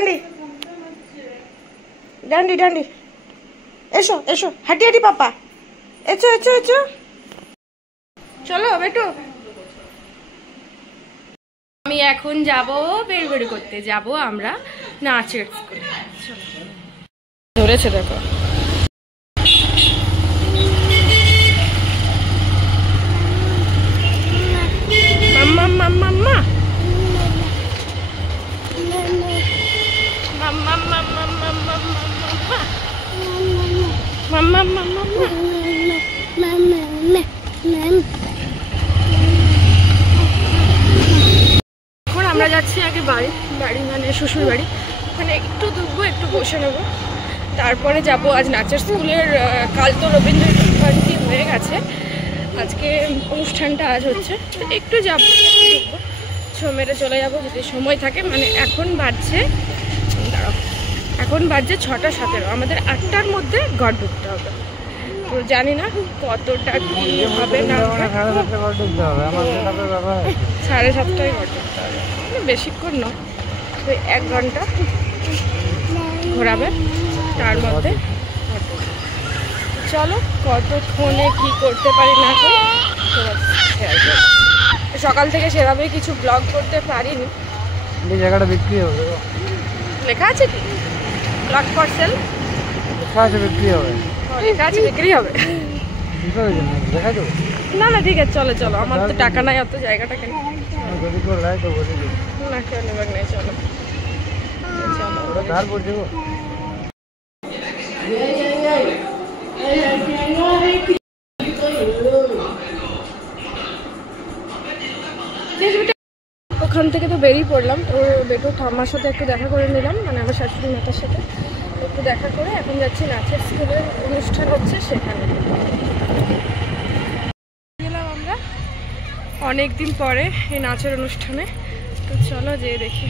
ডান্ডি ডান্ডি ডান্ডি, এসো এসো, হাঁটি হাঁটি পাপা, এসো এসো এসো, চলো বেটু। আমি এখন যাব বেড়ি করতে, যাব আমরা নাচের স্কুলে। ধরেছে দেখো, মাম্মা মাম্মা মাম্মা মাম্মা মাম্মা মাম্মা মাম্মা মাম্মা মাম্মা। এখন আমরা যাচ্ছি আগে বাড়ি মানে শ্বশুর বাড়ি, ওখানে একটু দুবো, একটু বসে নেবো, তারপরে যাব। আজ নাচের স্কুলের কাল তো রবীন্দ্র জয়ন্তী হয়ে গেছে, আজকে অনুষ্ঠানটা আজ হচ্ছে, একটু যাবো, ছো মেরে চলে যাবো যদি সময় থাকে। মানে এখন বাজছে, দাঁড়াও, এখন বাজছে 6:17, আমাদের 8টার মধ্যে ঘর ঢুকতে হবে। তো জানি না কতটা কি হবে না, 7:30টায় ঘর ঢুকতে হবে, বেশিক্ষণ নয়, তো 1 ঘন্টা ঘোরাবে, তার মধ্যে চলো কতক্ষণে কি করতে পারি না করি শেয়ার করবো। সকাল থেকে সেভাবে কিছু ব্লগ করতে পারিনি। এই জায়গাটা বিক্রি হবে, লেখা আছে কি ব্লগ ফর সেল, লেখা আছে বিক্রি হবে, লেখা আছে বিক্রি হবে। না না ঠিক আছে, চলো চলো, আমার তো টাকা নাই অত, জায়গাটা কেন না, কেউ নেবার নেই, চলো চলো। ওখান থেকে তো বেরিয়ে পড়লাম, ওর বেটু ঠাম্মার সাথে একটু দেখা করে নিলাম, মানে আমার শাশুড়ি মাতার সাথে একটু দেখা করে এখন যাচ্ছি নাচের স্কুলের অনুষ্ঠান হচ্ছে সেখানে গেলাম আমরা অনেকদিন পরে এই নাচের অনুষ্ঠানে। তো চলো যেয়ে দেখি।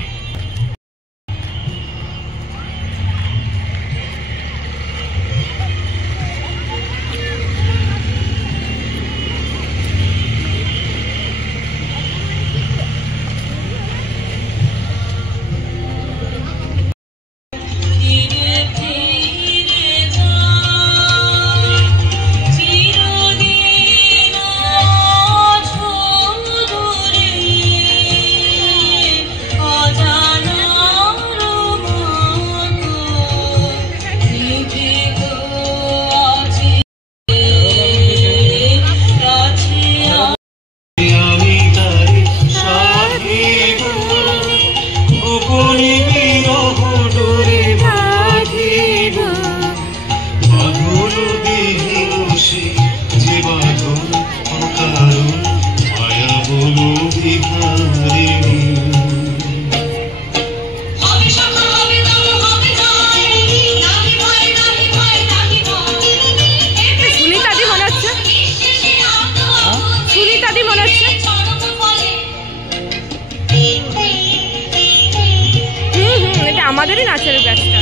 আমাদেরই নাচের ব্যাচটা।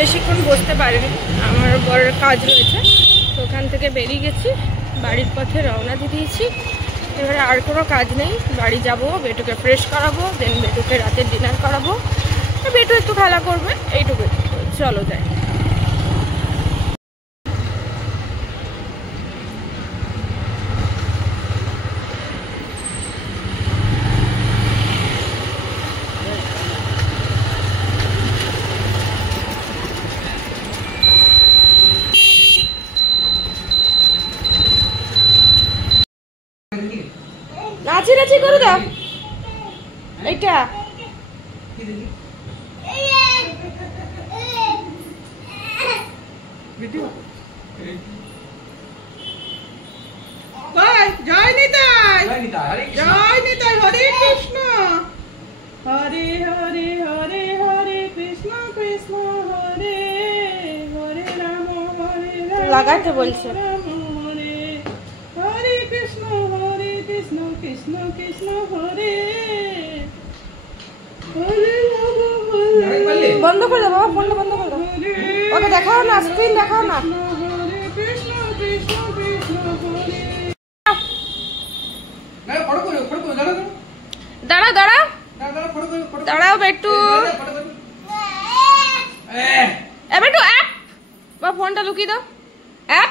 বেশিক্ষণ বসতে পারিনি, আমার বড় কাজ রয়েছে, তো ওখান থেকে বেরিয়ে গেছি, বাড়ির পথে রওনা দিয়ে দিয়েছি। এবারে আর কোনো কাজ নেই, বাড়ি যাব, বেটুকে ফ্রেশ করাবো, দেন বেটুকে রাতের ডিনার করাবো, বেটু একটু খেলা করবে, এইটুকু। চলো যাই। নাচি নাচি করে দাও এইটা। জয় নিতাই, জয় নিতাই, হরে কৃষ্ণ, হরে হরে হরে হরে কৃষ্ণ কৃষ্ণ হরে হরে রাম, হরে রাম লাগাতে বলছে। রাম হরে হরে কৃষ্ণ কৃষ্ণ কৃষ্ণ হরে হরে রাম, হরে বন্ধ করে দাও বাবা, ফোনটা বন্ধ করে দাও, ওকে দেখাও না, স্ক্রিন দেখাও না। হরে কৃষ্ণ কৃষ্ণ কৃষ্ণ হরে। দাঁড়াও দাঁড়াও দাঁড়াও বেটু, বেটু অ্যাপ বা ফোনটা লুকিয়ে দাও, অ্যাপ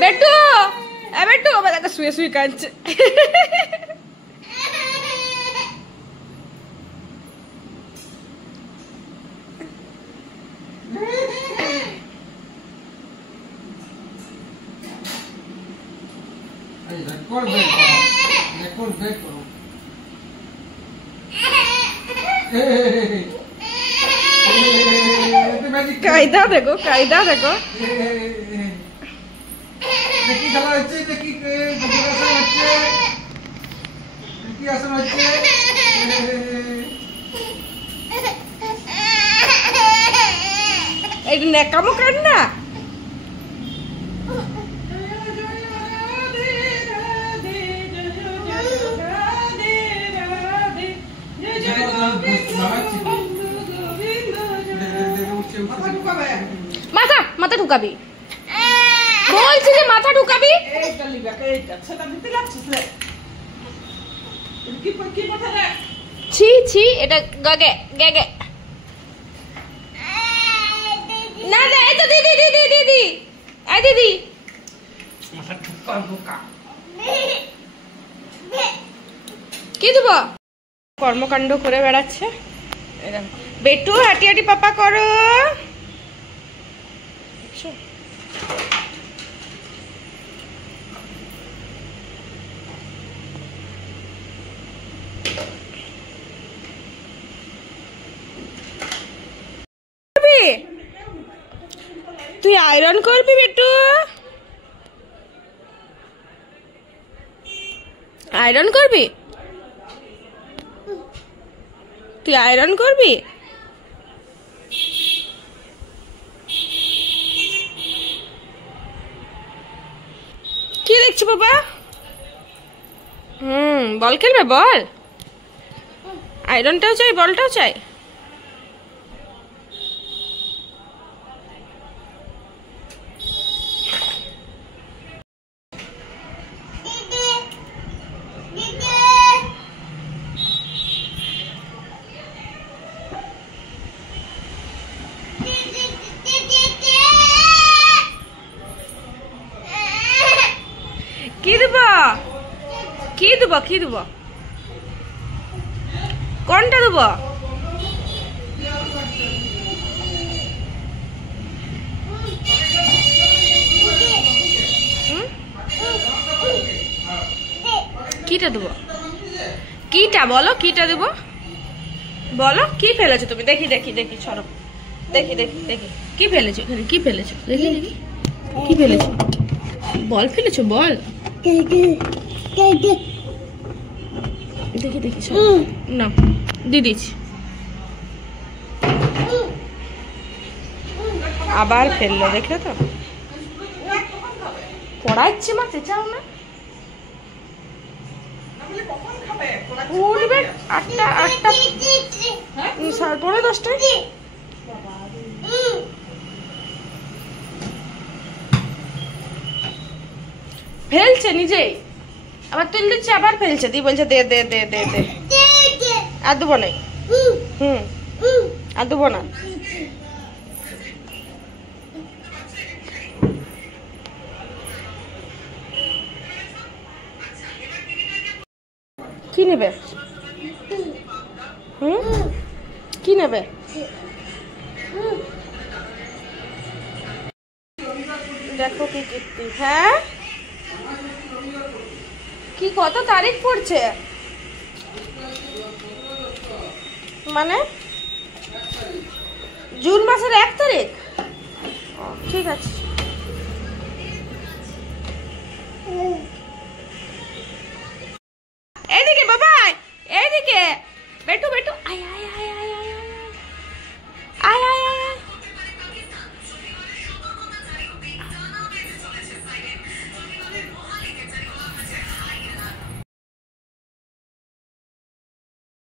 বেটু, বেটু বাবা দেখা শুয়ে শুয়ে কাঁদছে। কায়দা দেখো, কায়দা দেখো। এই নেকামো কার না, মাথা মাথা ঢুকাবি বলছি যে মাথা ঢুকাবি। ছি ছি, এটা গগে গগে না না, এই তো দিদি দিদি দিদি, এই দিদি কি দেব, কর্মকাণ্ড করে বেড়াচ্ছে। বেটু হাঁটি হাঁটি পাপা করো। তুই আয়রন করবি বেটু, আয়রন করবি, তুই আয়রন করবি। কি দেখছি বাবা? বল খেলবে, বল, আয়রনটাও চাই বলটাও চাই। কি দেব, কি দেব, কি দেব, কোনটা দেব? কিটা দেব, কিটা বলো, কিটা দেব বলো, কি ফেলেছো তুমি? দেখি দেখি দেখি, সরো দেখি দেখি দেখি, কি ফেলেছো এখানে, কি ফেলেছো দেখি দেখি, কি ফেলেছো? বল ফেলেছো, বল দেখি দেখি, না দিদিছি, আবার ফেললো, দেখলে তো পড়াচ্ছি মা, চেঁচাও না। উঠবে 8টা 8টা 10:30। ফেলছে নিজেই, আবার তুল দিচ্ছে আবার ফেলছে, দিয়ে বলছে দে দে দে দে দে। আর দেবো না। হুম, আর দেবো না। কি নেবে? হুম, কি নেবে? দেখো কি কীর্তি। হ্যাঁ, কি কত তারিখ পড়ছে? মানে জুন মাসের 1 তারিখ? ঠিক আছে। এইদিকে বাবা, এইদিকে বেটু বেটু।